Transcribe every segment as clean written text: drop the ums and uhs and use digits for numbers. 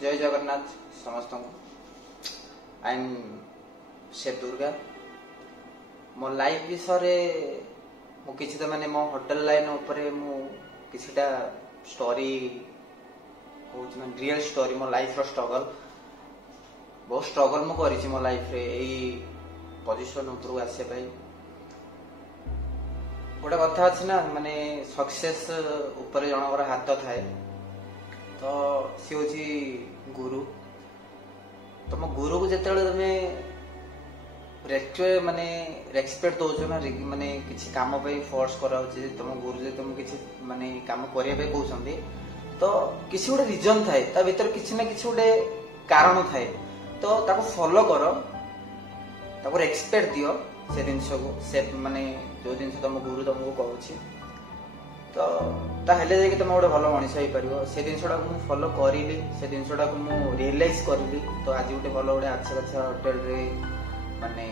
जय जगन्नाथ समस्त I am chef Durga मो लाइफ विषय मु किसी तो माने मो होटल लाइन ऊपर मु किसीटा स्टोरी होची माने रियल स्टोरी मो लाइफ रो स्ट्रगल बहुत स्ट्रगल मु करिछि मो लाइफ रे एई पोजीशन ऊपर आसे भाई गोटे कथा अच्छी ना माने सक्सेस ऊपर जनकर हाथ थाए तो सी हूँ गुरु तुम गुरु को जिते तुम माने रेस्पेक्ट दौच ना माने किसी काम फोर्स करा तुम गुरु जे तुम किसी माने काम करने कहते तो किसी गोटे रिजन थाए ता भीतर किसी ना किसी गोटे कारण थाए तो ताको फॉलो करो ताको रेस्पेक्ट दियो से जिनस को से माने जो जिन तुम गुरु तुमको कहूँ तो ताहले जाके तुम गोटे भल मनीष हो पार से जिनटा मुझे फॉलो करी से जिनटा को मुझे रियलाइज करी तो आज गोटे भल गोटे आच्छा अच्छा होटेल रे माने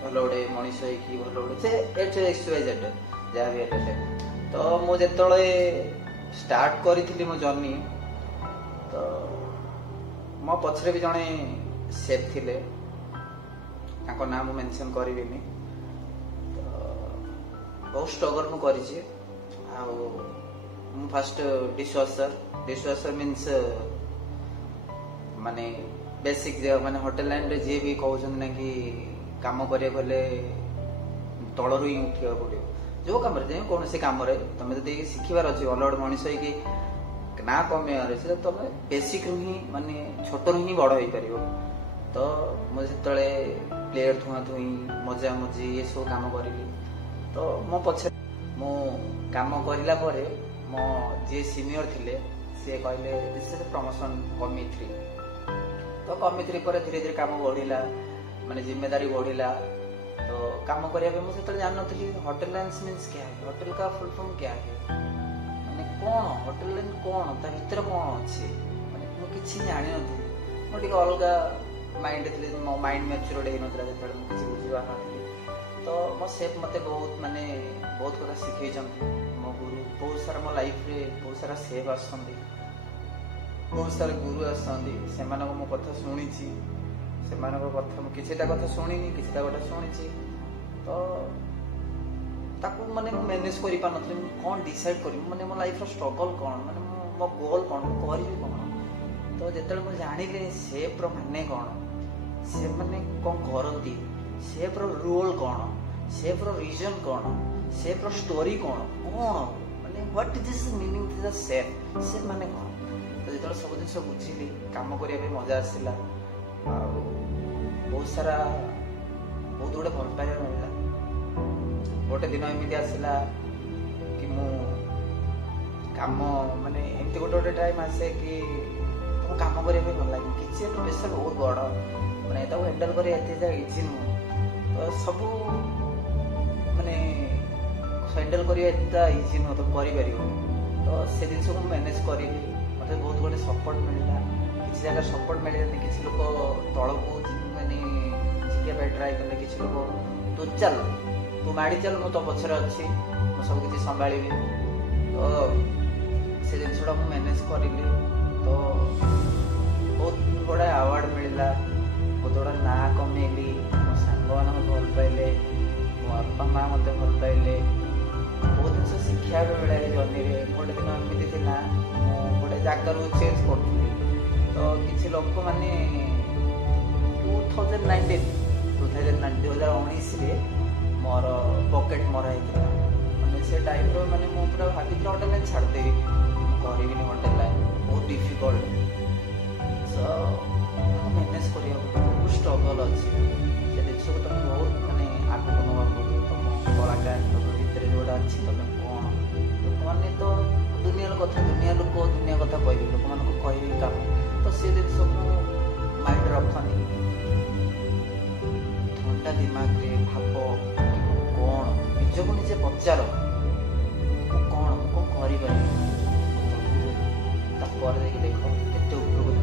भल गोटे मनीष हो भल गोटे एक्सवाइजेड जहाँ भी है तो मुझे स्टार्ट करी मो जर्नी तो मो पछरे भी जड़े सेफ थिले ना मु मेंशन करिबिनी तो बहुत स्ट्रगल मु करिछि फर्स्ट डिशवाशर मीन्स माने बेसिक माने होटल लाइन रे जे भी कहउछन ना कि काम करे गले तळरु ही उठिया पड़ियो जो काम रे कौन से काम रे तमे जदी सिखिबार अछि अलड मनीष होई कि ना कमे रे तमे बेसिक रु ही माने छोट रु ही बड़ होई परियो तो मुझे तळे प्लेयर धुआ धुई मजा मजी ये सब काम करी तो मो पछे मो काम करिला परे मो जे सीनियर थिले से कहले दिस इज प्रमोशन कमी 3 तो कमी 3 पर धीरे धीरे काम बढ़िला माने जिम्मेदारी बढ़िला तो काम करिया पे मुझे तळे जान नथली होटल लाइन्स मींस क्या है होटल का फुल फॉर्म क्या है माने कोन होटल लाइन कोन ता भीतर कोन अछि माने मु किछि जानि नथली मो टिक अलगा माइंड थे मो माइंड मैच्योर हो नथला जतले मु किछि बुझिबा नथली तो मो सेफ मते बहुत माने बहुत कथा सिखै छथि मो गुरु बहुत सारा मो लाइफ रे बहुत सारा सेफ आछथि बहुत सारा गुरु आछथि से मानको मो कथा सुनिछि से मानको कथा मु किछिटा कथा सुनिनी किछिटा कथा सुनिछि तो ताकू माने मु मैनेज करि पा नथली कोन डिसाइड करि माने मो लाइफ रो स्ट्रगल कोन माने मो गोल कोन करिबि कोन तो जेतले मु जानिले सेफ रो माने कोन से माने कोन करती सेफ रो रोल कोन सेफ रो रीजन कोन सेफ रो स्टोरी कोन माने what is this meaning to the safe माने कोन तो जेतले सब दिन सब बुझिली काम करिया पे मजा आसिला बहुत सारा बहुत गोटे भल पाइबा मिलला गोटे दिन एमती आसिला कि मु काम माने एमती गोटे गोटे टाइम आसे कि तुम काम करिया पे भल लागे किछि प्रेशर बहुत बड़ माने ताको हैंडल करे एते इजी नु तो सब माने हैंडल करिया एते इजी नु तो करि परियो तो से दिन को मैनेज करिली मते बहुत गोटे सपोर्ट मिलला किछि जगह सपोर्ट मिले किछि लोक तळ को माने सिखे पे ट्राई करले किछि लोक तू चल तू माडी चल मु तो पछरे अछि मु सब किछि संभाळिबी तो से दिन छोड़ा मु मैनेज करिली तो बहुत बड़ा अवार्ड मिलला बहुत बड़ा ना कमेली मो सांग मान भल पाइले मो बापा माँ मत भल पाइले बहुत जिन शिक्षा भी मिले जर्नी में गोटे दिन एमती थी गोटे जगार चेंज करी तो किसी लोक मैंने 2019 मोर पॉकेट मरा होता मैंने से टाइम मैंने पूरा भाभी होटेल लाइन छाड़देवी करी होटेल लाइन बहुत डिफिकल्ट सो मैनेज कर बहुत स्ट्रगल अच्छी से जिन को तुम बहुत मानने आगे नवा तुम कलाकार भितर जोड़ा अच्छी तुम कौन लोक मैंने तो दुनिया कथा दुनिया लोक दुनिया कथा कह लोक मान कह काम तो से जिन माइंड रखनी ठंडा दिमाग रे भाव कौन निजक निजे पचार कौन कर देख केते उपरको